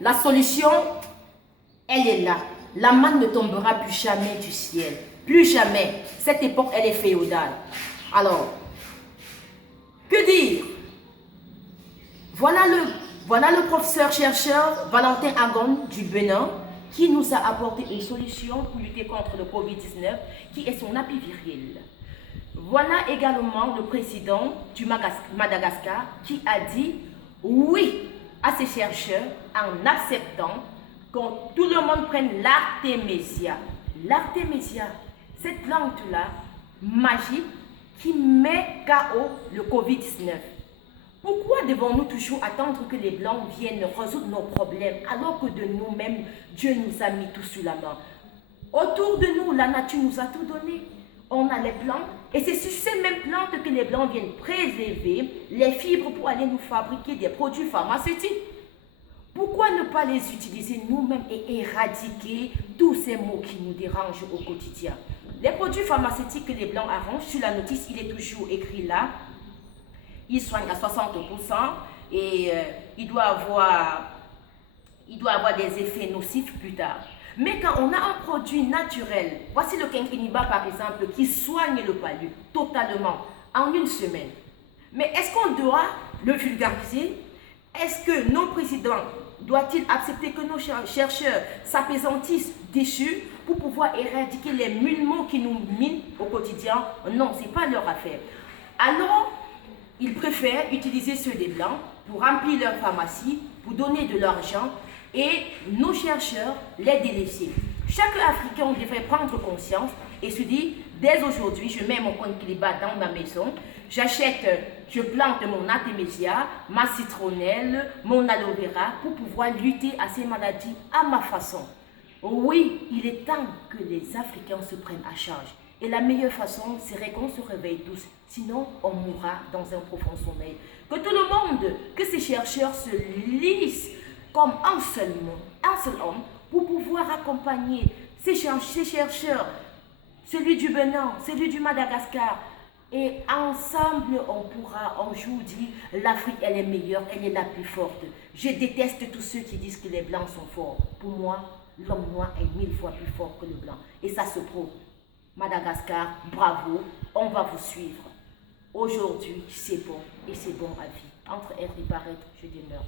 La solution, elle est là. La manne ne tombera plus jamais du ciel. Plus jamais. Cette époque, elle est féodale. Alors, que dire? Voilà le professeur chercheur Valentin Agon du Bénin qui nous a apporté une solution pour lutter contre le Covid-19 qui est son apiviril. Voilà également le président du Madagascar qui a dit oui à ses chercheurs en acceptant que tout le monde prenne l'artémisia. L'artémisia, cette plante-là, magique, qui met KO le Covid-19. Pourquoi devons-nous toujours attendre que les Blancs viennent résoudre nos problèmes alors que de nous-mêmes, Dieu nous a mis tout sous la main? Autour de nous, la nature nous a tout donné. On a les plantes et c'est sur ces mêmes plantes que les Blancs viennent préserver les fibres pour aller nous fabriquer des produits pharmaceutiques. Pourquoi ne pas les utiliser nous-mêmes et éradiquer tous ces maux qui nous dérangent au quotidien? Les produits pharmaceutiques que les Blancs arrangent, sur la notice, il est toujours écrit là, il soigne à 60% et il doit avoir des effets nocifs plus tard. Mais quand on a un produit naturel, voici le quinquiniba par exemple, qui soigne le palu totalement en une semaine. Mais est-ce qu'on doit le vulgariser? Est-ce que nos présidents doivent-ils accepter que nos chercheurs s'apaisantissent déchus pour pouvoir éradiquer les mille maux qui nous minent au quotidien? Non, ce n'est pas leur affaire. Alors, ils préfèrent utiliser ceux des Blancs pour remplir leur pharmacie, pour donner de l'argent et nos chercheurs les délaisser. Chaque Africain devrait prendre conscience et se dire, dès aujourd'hui, je mets mon quinquiliba dans ma maison, je plante mon artémisia, ma citronnelle, mon aloe vera pour pouvoir lutter à ces maladies à ma façon. Oui, il est temps que les Africains se prennent à charge. Et la meilleure façon serait qu'on se réveille tous, sinon on mourra dans un profond sommeil. Que tout le monde, que ces chercheurs se lissent comme un seul homme, pour pouvoir accompagner ces chercheurs, celui du Bénin, celui du Madagascar. Et ensemble, on pourra un jour dire, l'Afrique, elle est meilleure, elle est la plus forte. Je déteste tous ceux qui disent que les Blancs sont forts. Pour moi, l'homme noir est 1000 fois plus fort que le Blanc. Et ça se prouve. Madagascar, bravo, on va vous suivre. Aujourd'hui, c'est bon et c'est bon à vie. Entre être et paraître, je demeure.